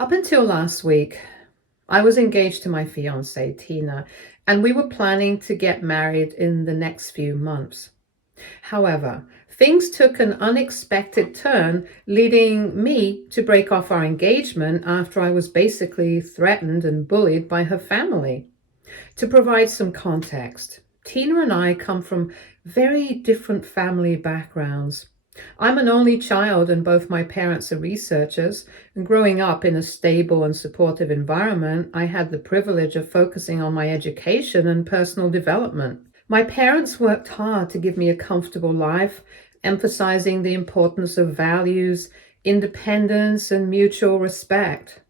Up until last week, I was engaged to my fiancée, Tina, and we were planning to get married in the next few months. However, things took an unexpected turn, leading me to break off our engagement after I was basically threatened and bullied by her family. To provide some context, Tina and I come from very different family backgrounds. I'm an only child, and both my parents are researchers. And growing up in a stable and supportive environment, I had the privilege of focusing on my education and personal development. My parents worked hard to give me a comfortable life, emphasizing the importance of values, independence, and mutual respect.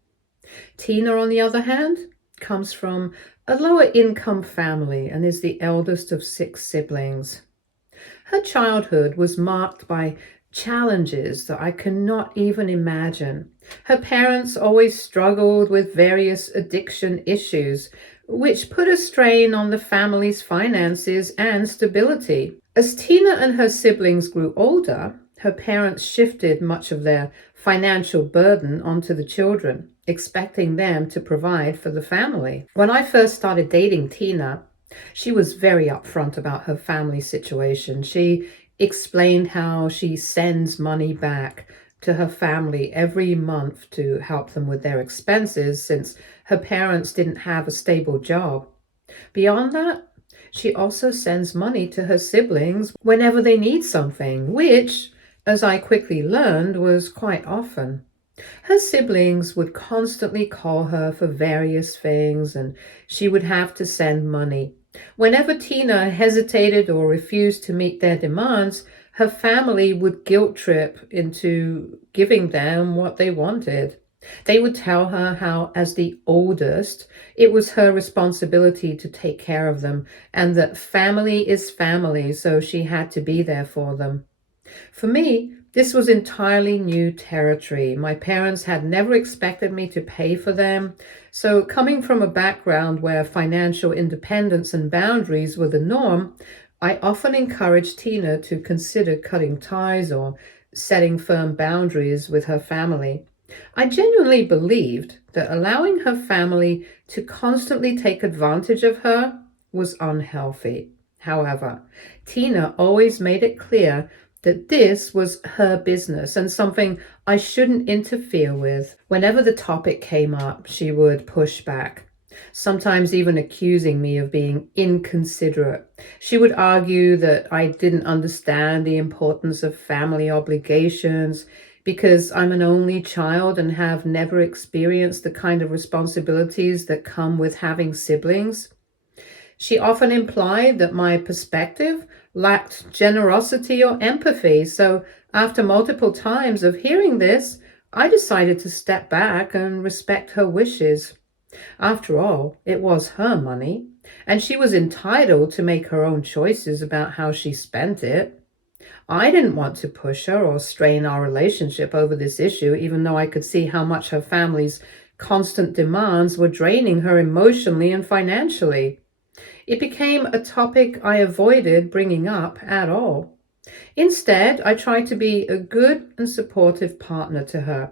Tina, on the other hand, comes from a lower income family and is the eldest of six siblings. Her childhood was marked by challenges that I cannot even imagine. Her parents always struggled with various addiction issues, which put a strain on the family's finances and stability. As Tina and her siblings grew older, her parents shifted much of their financial burden onto the children, expecting them to provide for the family. When I first started dating Tina, she was very upfront about her family situation. She explained how she sends money back to her family every month to help them with their expenses since her parents didn't have a stable job. Beyond that, she also sends money to her siblings whenever they need something, which, as I quickly learned, was quite often. Her siblings would constantly call her for various things, and she would have to send money. Whenever Tina hesitated or refused to meet their demands, her family would guilt trip into giving them what they wanted. They would tell her how, as the oldest, it was her responsibility to take care of them, and that family is family, so she had to be there for them. For me, this was entirely new territory. My parents had never expected me to pay for them. So, coming from a background where financial independence and boundaries were the norm, I often encouraged Tina to consider cutting ties or setting firm boundaries with her family. I genuinely believed that allowing her family to constantly take advantage of her was unhealthy. However, Tina always made it clear that this was her business and something I shouldn't interfere with. Whenever the topic came up, she would push back, sometimes even accusing me of being inconsiderate. She would argue that I didn't understand the importance of family obligations because I'm an only child and have never experienced the kind of responsibilities that come with having siblings. She often implied that my perspective lacked generosity or empathy, so after multiple times of hearing this, I decided to step back and respect her wishes. After all, it was her money, and she was entitled to make her own choices about how she spent it. I didn't want to push her or strain our relationship over this issue, even though I could see how much her family's constant demands were draining her emotionally and financially. It became a topic I avoided bringing up at all. Instead, I tried to be a good and supportive partner to her.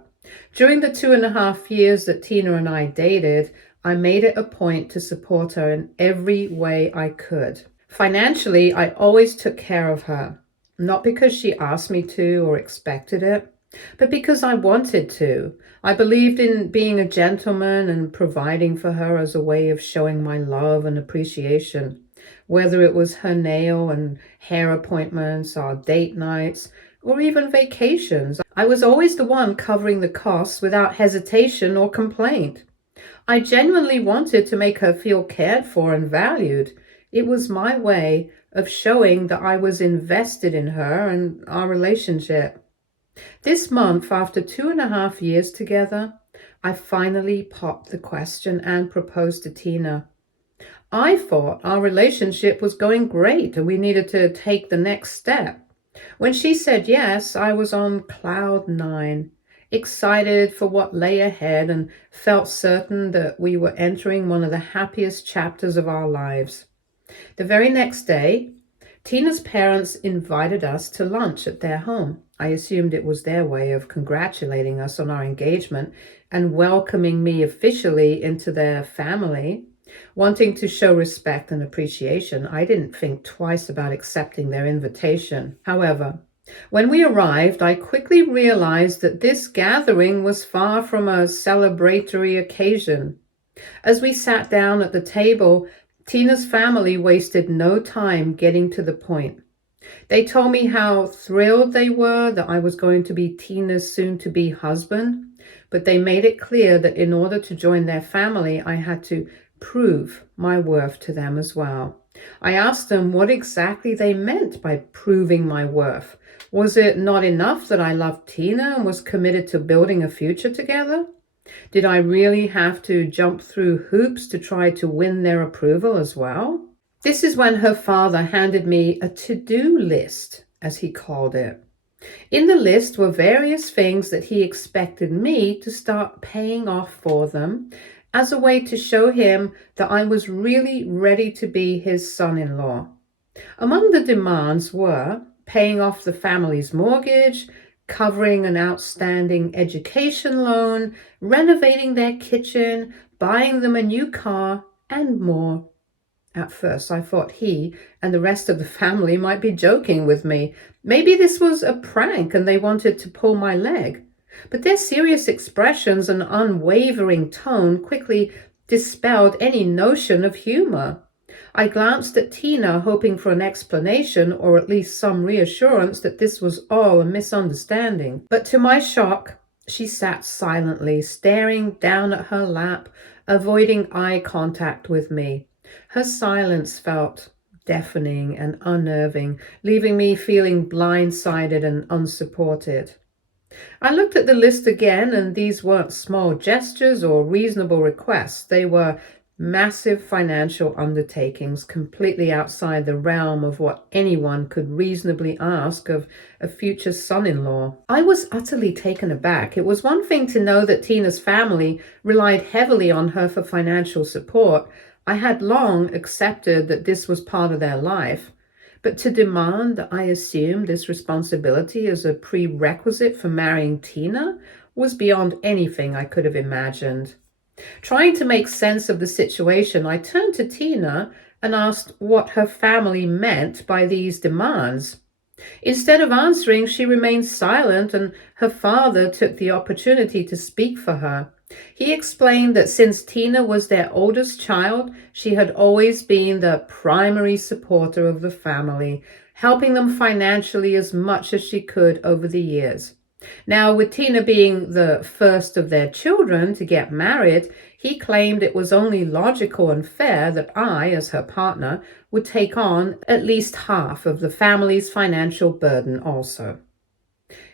During the 2.5 years that Tina and I dated, I made it a point to support her in every way I could. Financially, I always took care of her, not because she asked me to or expected it, but because I wanted to. I believed in being a gentleman and providing for her as a way of showing my love and appreciation, whether it was her nail and hair appointments, our date nights, or even vacations. I was always the one covering the costs without hesitation or complaint. I genuinely wanted to make her feel cared for and valued. It was my way of showing that I was invested in her and our relationship. This month, after 2.5 years together, I finally popped the question and proposed to Tina. I thought our relationship was going great and we needed to take the next step. When she said yes, I was on cloud nine, excited for what lay ahead and felt certain that we were entering one of the happiest chapters of our lives. The very next day, Tina's parents invited us to lunch at their home. I assumed it was their way of congratulating us on our engagement and welcoming me officially into their family. Wanting to show respect and appreciation, I didn't think twice about accepting their invitation. However, when we arrived, I quickly realized that this gathering was far from a celebratory occasion. As we sat down at the table, Tina's family wasted no time getting to the point. They told me how thrilled they were that I was going to be Tina's soon-to-be husband, but they made it clear that in order to join their family, I had to prove my worth to them as well. I asked them what exactly they meant by proving my worth. Was it not enough that I loved Tina and was committed to building a future together? Did I really have to jump through hoops to try to win their approval as well? This is when her father handed me a to-do list, as he called it. In the list were various things that he expected me to start paying off for them as a way to show him that I was really ready to be his son-in-law. Among the demands were paying off the family's mortgage, covering an outstanding education loan, renovating their kitchen, buying them a new car, and more. At first, I thought he and the rest of the family might be joking with me. Maybe this was a prank and they wanted to pull my leg. But their serious expressions and unwavering tone quickly dispelled any notion of humor. I glanced at Tina, hoping for an explanation or at least some reassurance that this was all a misunderstanding. But to my shock, she sat silently, staring down at her lap, avoiding eye contact with me. Her silence felt deafening and unnerving, leaving me feeling blindsided and unsupported. I looked at the list again, and these weren't small gestures or reasonable requests. They were massive financial undertakings completely outside the realm of what anyone could reasonably ask of a future son-in-law. I was utterly taken aback. It was one thing to know that Tina's family relied heavily on her for financial support. I had long accepted that this was part of their life, but to demand that I assume this responsibility as a prerequisite for marrying Tina was beyond anything I could have imagined. Trying to make sense of the situation, I turned to Tina and asked what her family meant by these demands. Instead of answering, she remained silent, and her father took the opportunity to speak for her. He explained that since Tina was their oldest child, she had always been the primary supporter of the family, helping them financially as much as she could over the years. Now, with Tina being the first of their children to get married, he claimed it was only logical and fair that I, as her partner, would take on at least half of the family's financial burden also.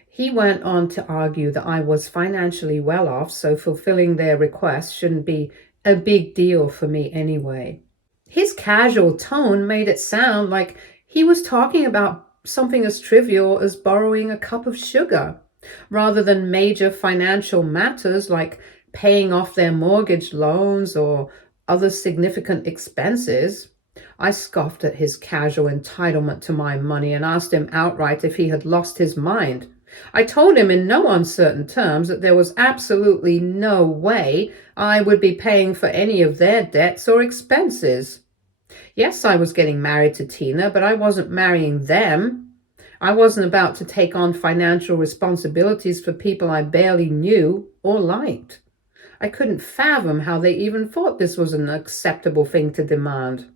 He went on to argue that I was financially well off, so fulfilling their request shouldn't be a big deal for me anyway. His casual tone made it sound like he was talking about something as trivial as borrowing a cup of sugar, rather than major financial matters like paying off their mortgage loans or other significant expenses. I scoffed at his casual entitlement to my money and asked him outright if he had lost his mind. I told him in no uncertain terms that there was absolutely no way I would be paying for any of their debts or expenses. Yes, I was getting married to Tina, but I wasn't marrying them. I wasn't about to take on financial responsibilities for people I barely knew or liked. I couldn't fathom how they even thought this was an acceptable thing to demand.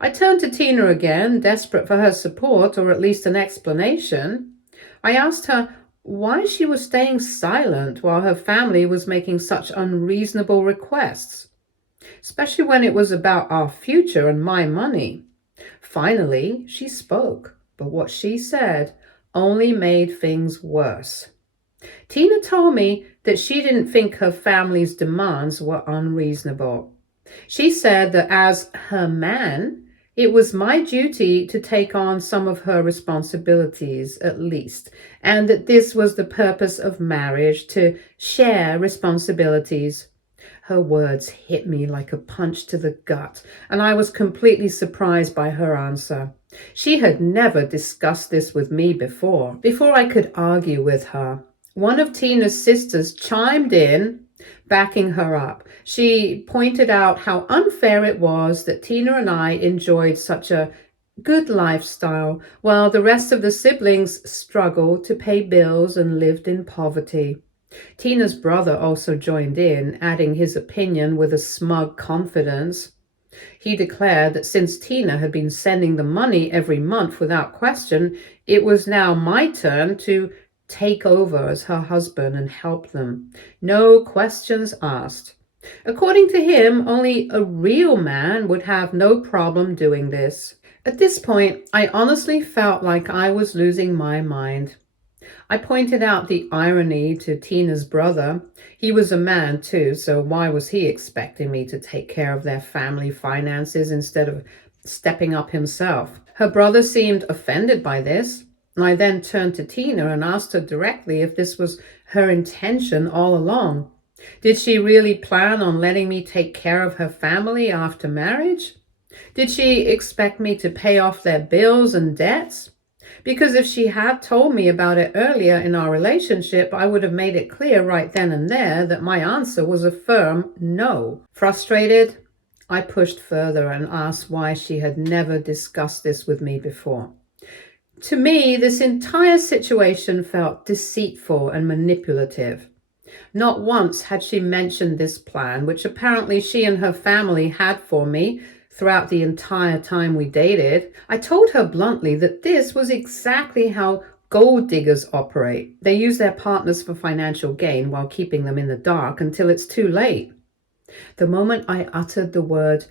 I turned to Tina again, desperate for her support or at least an explanation. I asked her why she was staying silent while her family was making such unreasonable requests, especially when it was about our future and my money. Finally, she spoke, but what she said only made things worse. Tina told me that she didn't think her family's demands were unreasonable. She said that as her man, it was my duty to take on some of her responsibilities at least, and that this was the purpose of marriage, to share responsibilities. Her words hit me like a punch to the gut, and I was completely surprised by her answer. She had never discussed this with me before. Before I could argue with her, one of Tina's sisters chimed in, backing her up. She pointed out how unfair it was that Tina and I enjoyed such a good lifestyle while the rest of the siblings struggled to pay bills and lived in poverty. Tina's brother also joined in, adding his opinion with a smug confidence. He declared that since Tina had been sending the money every month without question, it was now my turn to take over as her husband and help them. No questions asked. According to him, only a real man would have no problem doing this. At this point, I honestly felt like I was losing my mind. I pointed out the irony to Tina's brother. He was a man too, so why was he expecting me to take care of their family finances instead of stepping up himself? Her brother seemed offended by this. I then turned to Tina and asked her directly if this was her intention all along. Did she really plan on letting me take care of her family after marriage? Did she expect me to pay off their bills and debts? Because if she had told me about it earlier in our relationship, I would have made it clear right then and there that my answer was a firm no. Frustrated, I pushed further and asked why she had never discussed this with me before. To me, this entire situation felt deceitful and manipulative. Not once had she mentioned this plan, which apparently she and her family had for me throughout the entire time we dated. I told her bluntly that this was exactly how gold diggers operate. They use their partners for financial gain while keeping them in the dark until it's too late. The moment I uttered the word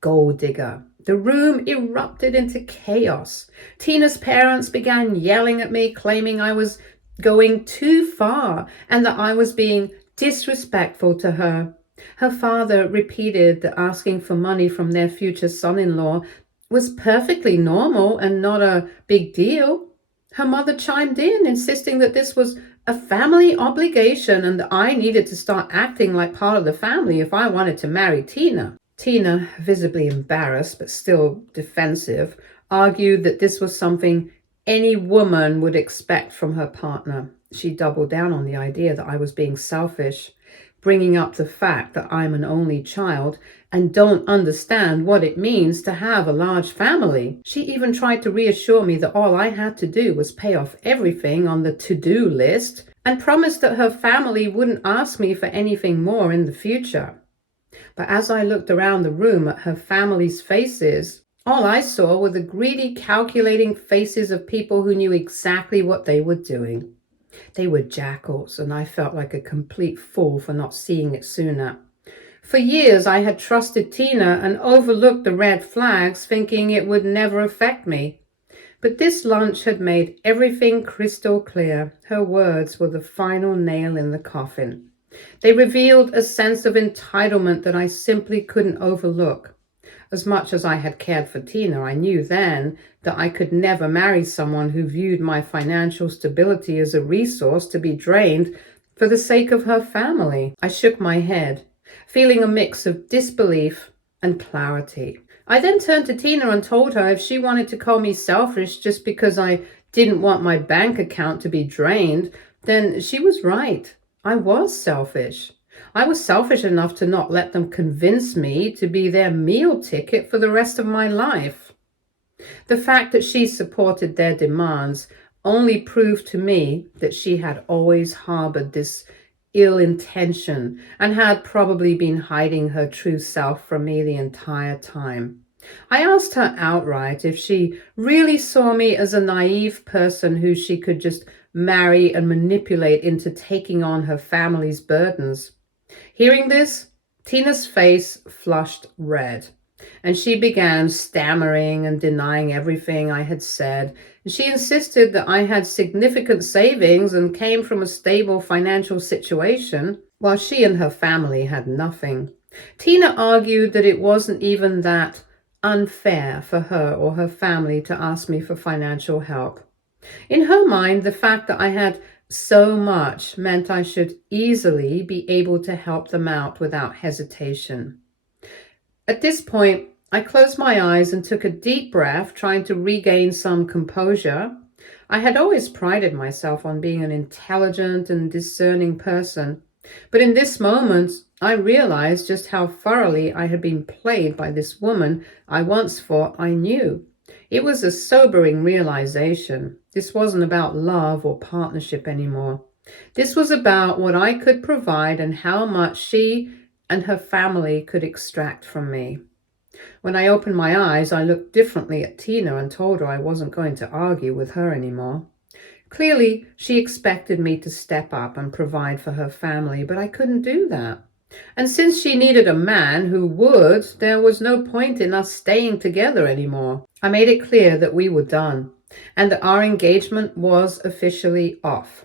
gold digger, the room erupted into chaos. Tina's parents began yelling at me, claiming I was going too far and that I was being disrespectful to her. Her father repeated that asking for money from their future son-in-law was perfectly normal and not a big deal. Her mother chimed in, insisting that this was a family obligation and that I needed to start acting like part of the family if I wanted to marry Tina. Tina, visibly embarrassed but still defensive, argued that this was something any woman would expect from her partner. She doubled down on the idea that I was being selfish, bringing up the fact that I'm an only child and don't understand what it means to have a large family. She even tried to reassure me that all I had to do was pay off everything on the to-do list and promised that her family wouldn't ask me for anything more in the future. But as I looked around the room at her family's faces, all I saw were the greedy, calculating faces of people who knew exactly what they were doing. They were jackals, and I felt like a complete fool for not seeing it sooner. For years, I had trusted Tina and overlooked the red flags, thinking it would never affect me. But this lunch had made everything crystal clear. Her words were the final nail in the coffin. They revealed a sense of entitlement that I simply couldn't overlook. As much as I had cared for Tina, I knew then that I could never marry someone who viewed my financial stability as a resource to be drained for the sake of her family. I shook my head, feeling a mix of disbelief and clarity. I then turned to Tina and told her if she wanted to call me selfish just because I didn't want my bank account to be drained, then she was right. I was selfish. I was selfish enough to not let them convince me to be their meal ticket for the rest of my life. The fact that she supported their demands only proved to me that she had always harbored this ill intention and had probably been hiding her true self from me the entire time. I asked her outright if she really saw me as a naive person who she could just marry and manipulate into taking on her family's burdens. Hearing this, Tina's face flushed red, and she began stammering and denying everything I had said. She insisted that I had significant savings and came from a stable financial situation, while she and her family had nothing. Tina argued that it wasn't even that unfair for her or her family to ask me for financial help. In her mind, the fact that I had so much meant I should easily be able to help them out without hesitation. At this point, I closed my eyes and took a deep breath, trying to regain some composure. I had always prided myself on being an intelligent and discerning person, but in this moment, I realized just how thoroughly I had been played by this woman I once thought I knew. It was a sobering realization. This wasn't about love or partnership anymore. This was about what I could provide and how much she and her family could extract from me. When I opened my eyes, I looked differently at Tina and told her I wasn't going to argue with her anymore. Clearly, she expected me to step up and provide for her family, but I couldn't do that. And since she needed a man who would, there was no point in us staying together anymore. I made it clear that we were done and that our engagement was officially off.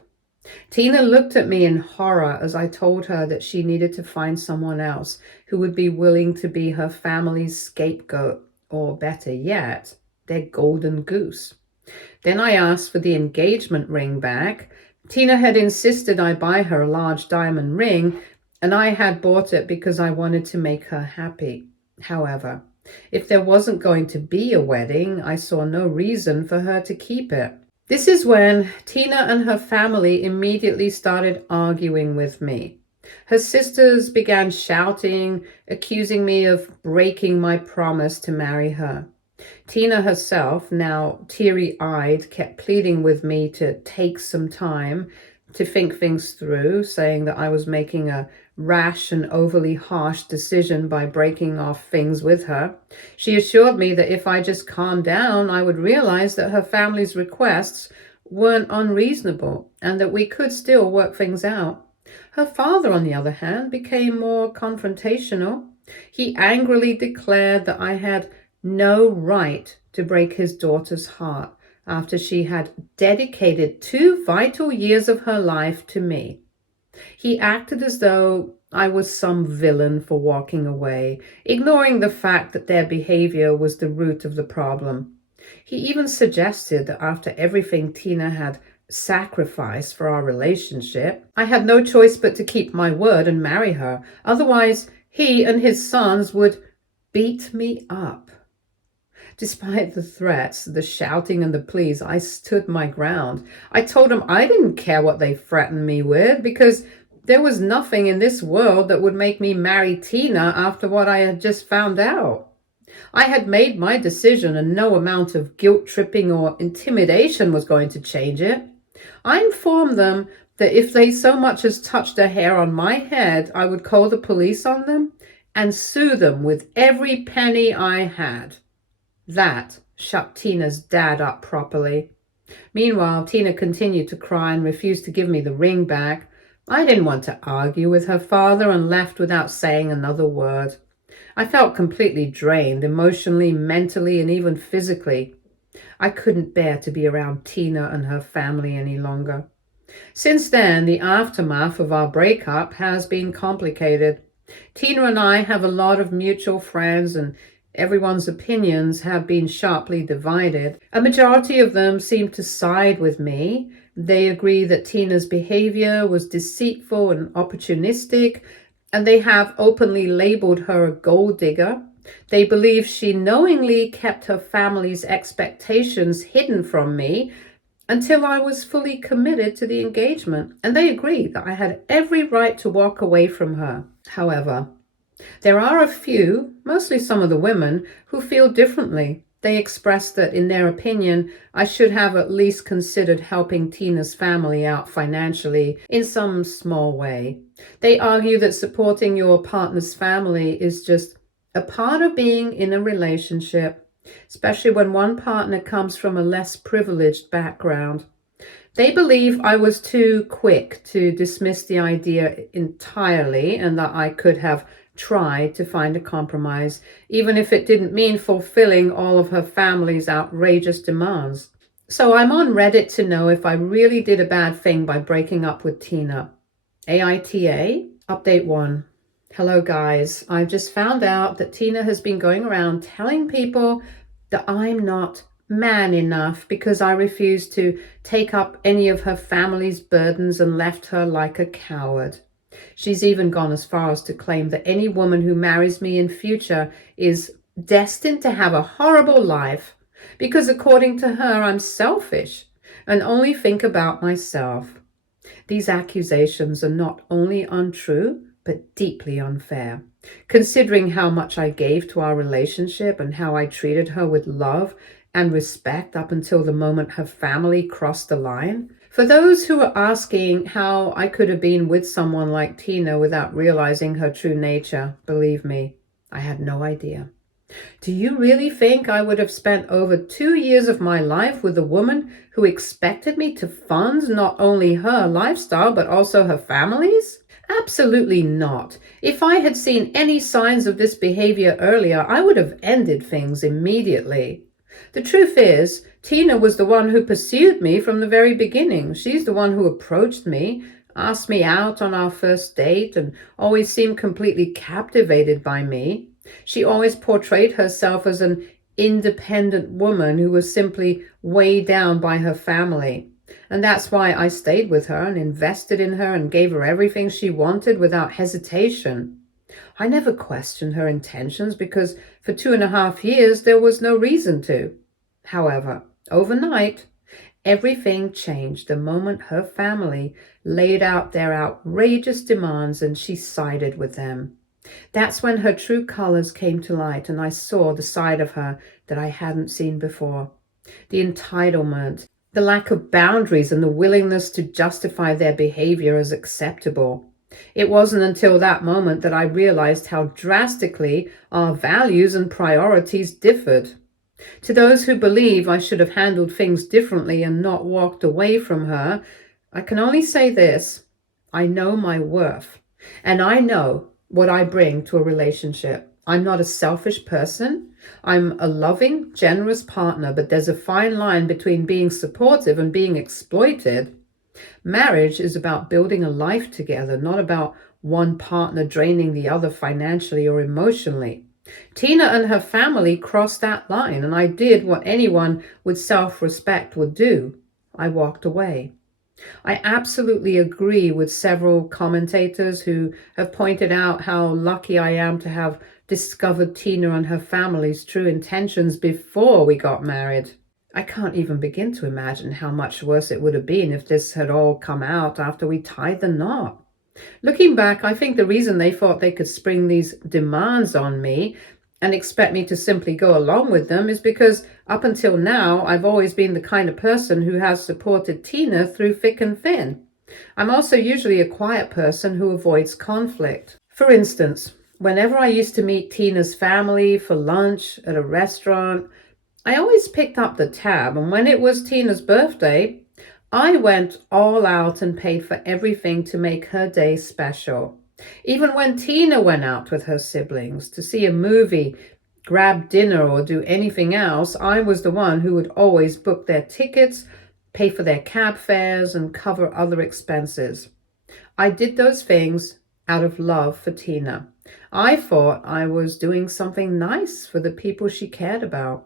Tina looked at me in horror as I told her that she needed to find someone else who would be willing to be her family's scapegoat, or better yet, their golden goose. Then I asked for the engagement ring back. Tina had insisted I buy her a large diamond ring, and I had bought it because I wanted to make her happy. However, if there wasn't going to be a wedding, I saw no reason for her to keep it. This is when Tina and her family immediately started arguing with me. Her sisters began shouting, accusing me of breaking my promise to marry her. Tina herself, now teary-eyed, kept pleading with me to take some time to think things through, saying that I was making a rash and overly harsh decision by breaking off things with her. She assured me that if I just calmed down, I would realize that her family's requests weren't unreasonable and that we could still work things out. Her father, on the other hand, became more confrontational. He angrily declared that I had no right to break his daughter's heart after she had dedicated 2 vital years of her life to me. He acted as though I was some villain for walking away, ignoring the fact that their behavior was the root of the problem. He even suggested that after everything Tina had sacrificed for our relationship, I had no choice but to keep my word and marry her. Otherwise, he and his sons would beat me up. Despite the threats, the shouting, and the pleas, I stood my ground. I told them I didn't care what they threatened me with because there was nothing in this world that would make me marry Tina after what I had just found out. I had made my decision and no amount of guilt-tripping or intimidation was going to change it. I informed them that if they so much as touched a hair on my head, I would call the police on them and sue them with every penny I had. That shut Tina's dad up properly. Meanwhile, Tina continued to cry and refused to give me the ring back. I didn't want to argue with her father and left without saying another word. I felt completely drained, emotionally, mentally, and even physically. I couldn't bear to be around Tina and her family any longer. Since then, the aftermath of our breakup has been complicated. Tina and I have a lot of mutual friends, and everyone's opinions have been sharply divided. A majority of them seem to side with me. They agree that Tina's behavior was deceitful and opportunistic, and they have openly labeled her a gold digger. They believe she knowingly kept her family's expectations hidden from me until I was fully committed to the engagement, and they agree that I had every right to walk away from her. However, there are a few, mostly some of the women, who feel differently. They express that, in their opinion, I should have at least considered helping Tina's family out financially in some small way. They argue that supporting your partner's family is just a part of being in a relationship, especially when one partner comes from a less privileged background. They believe I was too quick to dismiss the idea entirely and that I could have tried to find a compromise, even if it didn't mean fulfilling all of her family's outrageous demands. So I'm on Reddit to know if I really did a bad thing by breaking up with Tina. AITA, Update 1. Hello guys, I've just found out that Tina has been going around telling people that I'm not man enough because I refused to take up any of her family's burdens and left her like a coward. She's even gone as far as to claim that any woman who marries me in future is destined to have a horrible life because, according to her, I'm selfish and only think about myself. These accusations are not only untrue, but deeply unfair, considering how much I gave to our relationship and how I treated her with love and respect up until the moment her family crossed the line. For those who are asking how I could have been with someone like Tina without realizing her true nature, believe me, I had no idea. Do you really think I would have spent over 2 years of my life with a woman who expected me to fund not only her lifestyle, but also her family's? Absolutely not. If I had seen any signs of this behavior earlier, I would have ended things immediately. The truth is, Tina was the one who pursued me from the very beginning. She's the one who approached me, asked me out on our first date, and always seemed completely captivated by me. She always portrayed herself as an independent woman who was simply weighed down by her family. And that's why I stayed with her and invested in her and gave her everything she wanted without hesitation. I never questioned her intentions because for 2.5 years there was no reason to. However, overnight, everything changed the moment her family laid out their outrageous demands and she sided with them. That's when her true colors came to light and I saw the side of her that I hadn't seen before. The entitlement, the lack of boundaries, and the willingness to justify their behavior as acceptable. It wasn't until that moment that I realized how drastically our values and priorities differed. To those who believe I should have handled things differently and not walked away from her, I can only say this: I know my worth, and I know what I bring to a relationship. I'm not a selfish person. I'm a loving, generous partner, but there's a fine line between being supportive and being exploited. Marriage is about building a life together, not about one partner draining the other financially or emotionally. Tina and her family crossed that line, and I did what anyone with self-respect would do. I walked away. I absolutely agree with several commentators who have pointed out how lucky I am to have discovered Tina and her family's true intentions before we got married. I can't even begin to imagine how much worse it would have been if this had all come out after we tied the knot. Looking back, I think the reason they thought they could spring these demands on me and expect me to simply go along with them is because up until now, I've always been the kind of person who has supported Tina through thick and thin. I'm also usually a quiet person who avoids conflict. For instance, whenever I used to meet Tina's family for lunch at a restaurant, I always picked up the tab, and when it was Tina's birthday, I went all out and paid for everything to make her day special. Even when Tina went out with her siblings to see a movie, grab dinner, or do anything else, I was the one who would always book their tickets, pay for their cab fares, and cover other expenses. I did those things out of love for Tina. I thought I was doing something nice for the people she cared about.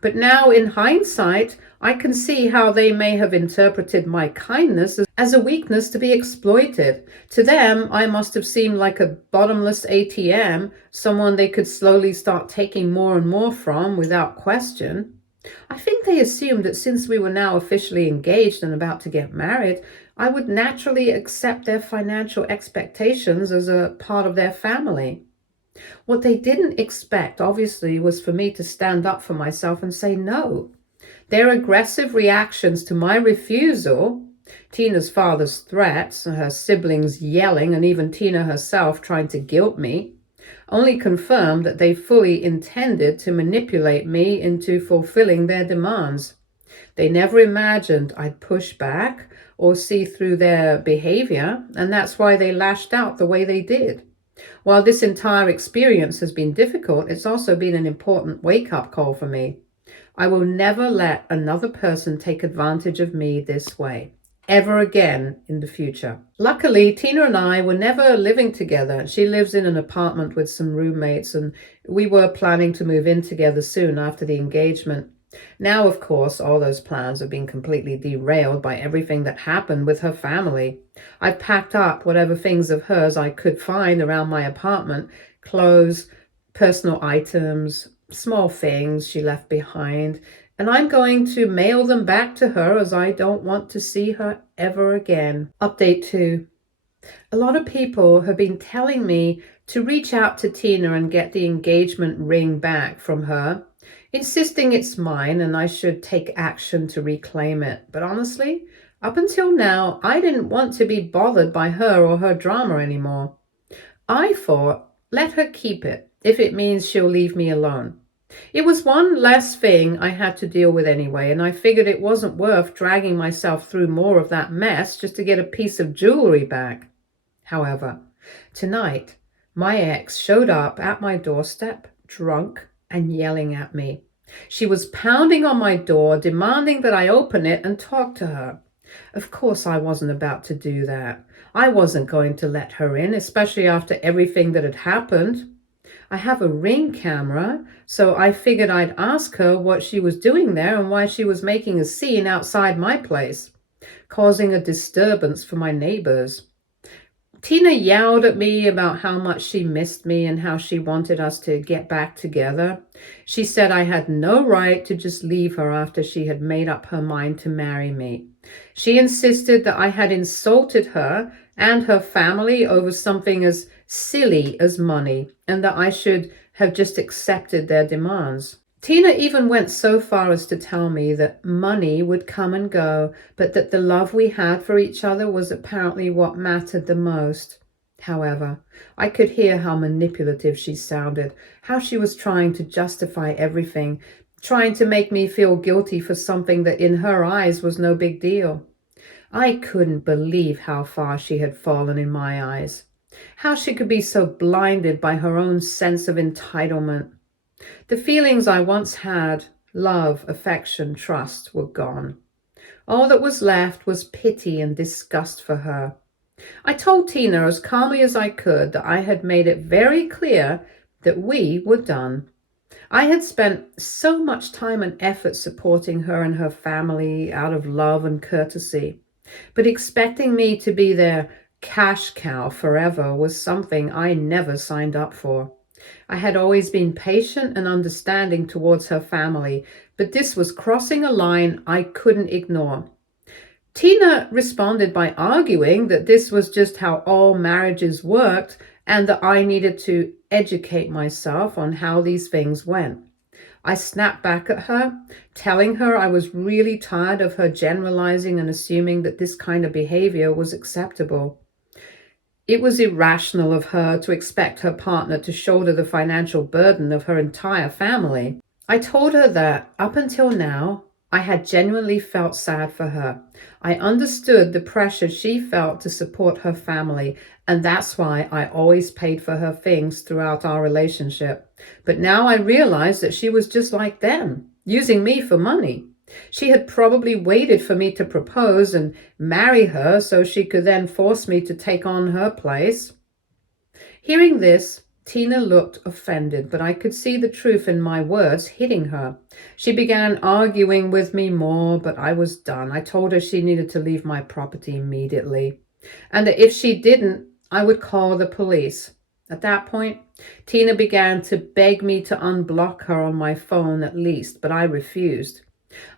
But now, in hindsight, I can see how they may have interpreted my kindness as a weakness to be exploited. To them, I must have seemed like a bottomless ATM, someone they could slowly start taking more and more from without question. I think they assumed that since we were now officially engaged and about to get married, I would naturally accept their financial expectations as a part of their family. What they didn't expect, obviously, was for me to stand up for myself and say no. Their aggressive reactions to my refusal, Tina's father's threats, her siblings yelling, and even Tina herself trying to guilt me, only confirmed that they fully intended to manipulate me into fulfilling their demands. They never imagined I'd push back or see through their behavior, and that's why they lashed out the way they did. While this entire experience has been difficult, it's also been an important wake-up call for me. I will never let another person take advantage of me this way, ever again in the future. Luckily, Tina and I were never living together. She lives in an apartment with some roommates, and we were planning to move in together soon after the engagement. Now, of course, all those plans have been completely derailed by everything that happened with her family. I've packed up whatever things of hers I could find around my apartment, clothes, personal items, small things she left behind, and I'm going to mail them back to her as I don't want to see her ever again. Update 2. A lot of people have been telling me to reach out to Tina and get the engagement ring back from her, insisting it's mine and I should take action to reclaim it. But honestly, up until now, I didn't want to be bothered by her or her drama anymore. I thought, let her keep it if it means she'll leave me alone. It was one less thing I had to deal with anyway, and I figured it wasn't worth dragging myself through more of that mess just to get a piece of jewelry back. However, tonight, my ex showed up at my doorstep, drunk and yelling at me. She was pounding on my door, demanding that I open it and talk to her. Of course, I wasn't about to do that. I wasn't going to let her in, especially after everything that had happened. I have a Ring camera, so I figured I'd ask her what she was doing there and why she was making a scene outside my place, causing a disturbance for my neighbors. Tina yelled at me about how much she missed me and how she wanted us to get back together. She said I had no right to just leave her after she had made up her mind to marry me. She insisted that I had insulted her and her family over something as silly as money and that I should have just accepted their demands. Tina even went so far as to tell me that money would come and go, but that the love we had for each other was apparently what mattered the most. However, I could hear how manipulative she sounded, how she was trying to justify everything, trying to make me feel guilty for something that in her eyes was no big deal. I couldn't believe how far she had fallen in my eyes, how she could be so blinded by her own sense of entitlement. The feelings I once had, love, affection, trust, were gone. All that was left was pity and disgust for her. I told Tina as calmly as I could that I had made it very clear that we were done. I had spent so much time and effort supporting her and her family out of love and courtesy, but expecting me to be their cash cow forever was something I never signed up for. I had always been patient and understanding towards her family, but this was crossing a line I couldn't ignore. Tina responded by arguing that this was just how all marriages worked and that I needed to educate myself on how these things went. I snapped back at her, telling her I was really tired of her generalizing and assuming that this kind of behavior was acceptable. It was irrational of her to expect her partner to shoulder the financial burden of her entire family. I told her that, up until now, I had genuinely felt sad for her. I understood the pressure she felt to support her family, and that's why I always paid for her things throughout our relationship. But now I realized that she was just like them, using me for money. She had probably waited for me to propose and marry her so she could then force me to take on her place. Hearing this, Tina looked offended, but I could see the truth in my words hitting her. She began arguing with me more, but I was done. I told her she needed to leave my property immediately, and that if she didn't, I would call the police. At that point, Tina began to beg me to unblock her on my phone at least, but I refused.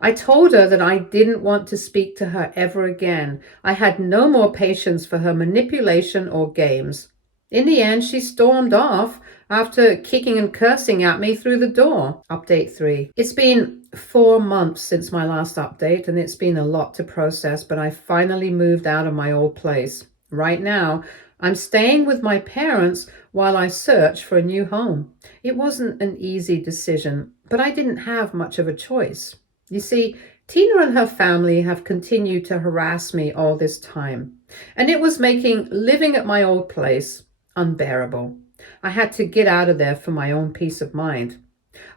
I told her that I didn't want to speak to her ever again. I had no more patience for her manipulation or games. In the end, she stormed off after kicking and cursing at me through the door. Update 3. It's been 4 months since my last update, and it's been a lot to process, but I finally moved out of my old place. Right now, I'm staying with my parents while I search for a new home. It wasn't an easy decision, but I didn't have much of a choice. You see, Tina and her family have continued to harass me all this time, and it was making living at my old place unbearable. I had to get out of there for my own peace of mind.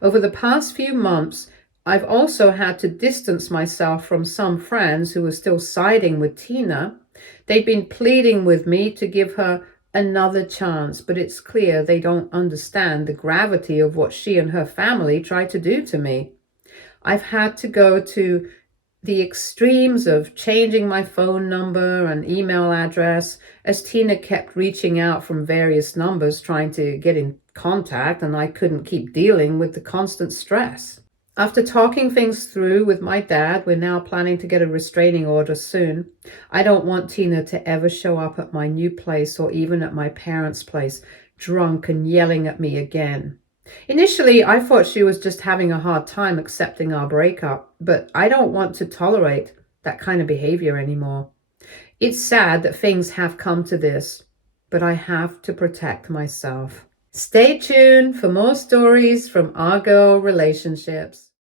Over the past few months, I've also had to distance myself from some friends who were still siding with Tina. They've been pleading with me to give her another chance, but it's clear they don't understand the gravity of what she and her family tried to do to me. I've had to go to the extremes of changing my phone number and email address as Tina kept reaching out from various numbers trying to get in contact, and I couldn't keep dealing with the constant stress. After talking things through with my dad, we're now planning to get a restraining order soon. I don't want Tina to ever show up at my new place or even at my parents' place drunk and yelling at me again. Initially, I thought she was just having a hard time accepting our breakup, but I don't want to tolerate that kind of behavior anymore. It's sad that things have come to this, but I have to protect myself. Stay tuned for more stories from our girl relationships.